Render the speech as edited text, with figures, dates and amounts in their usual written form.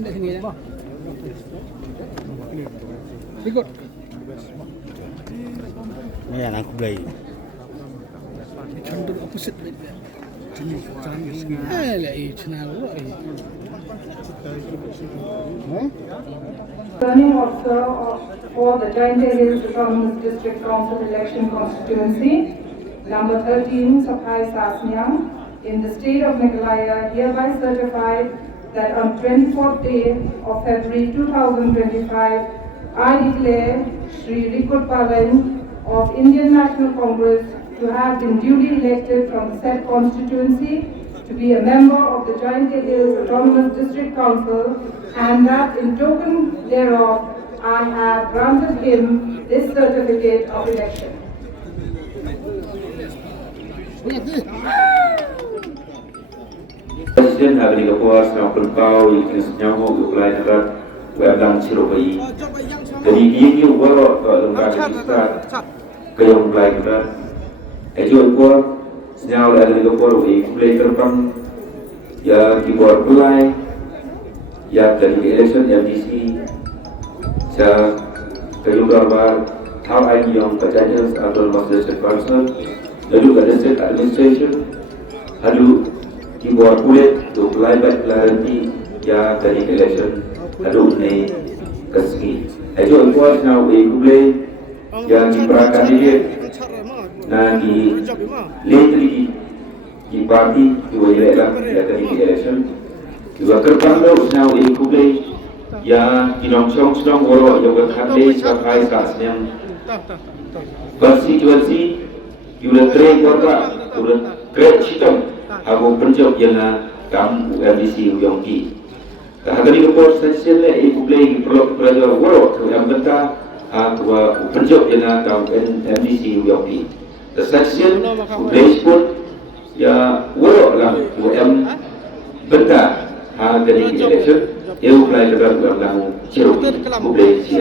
election di sini ya. Rikut. Ini yang aku beli. Condong opposite dia. Channel Returning officer for the Joint Hills Autonomous District Council election constituency, number 13, Saphai Sahsniang, in the state of Meghalaya, hereby certified that on 24th day of February 2025, I declare Shri Rikut Parien of Indian National Congress to have been duly elected from the said constituency to be a member of the Joint Hills Autonomous District Council, and that in token thereof I have granted him this certificate of election. Presiden hari kepuas nampun kau iklis nyamu ukulai nerat wabang cirobai. Jadi ini ubarok ke lembaga kita kayong ukulai nerat. Ejo ukur senyal dari kepuas ukulai terbang ya dibuat ukulai ya dari election MDC sa kayong gambar how I yang kajian atau master council lalu ke district administration lalu dibuat kulit untuk pelayan nanti ya dari election ada ni kesini. Itu kuat nak kulit yang diberikan dia nanti lagi di parti dua election ya dari election juga kerana nak kulit yang dinongsong orang yang berhati Saphai Sahsniang konstitusi juga trade korba juga trade sistem aku pencok yang kam UMDC Uyongki. Hari ini kepor stesen le ibu play perlu belajar worok yang benda aku pencok yang kam UMDC Uyongki. Stesen play pun ya worok lah UM benda hari ini election eu play dalam ceruk play sih.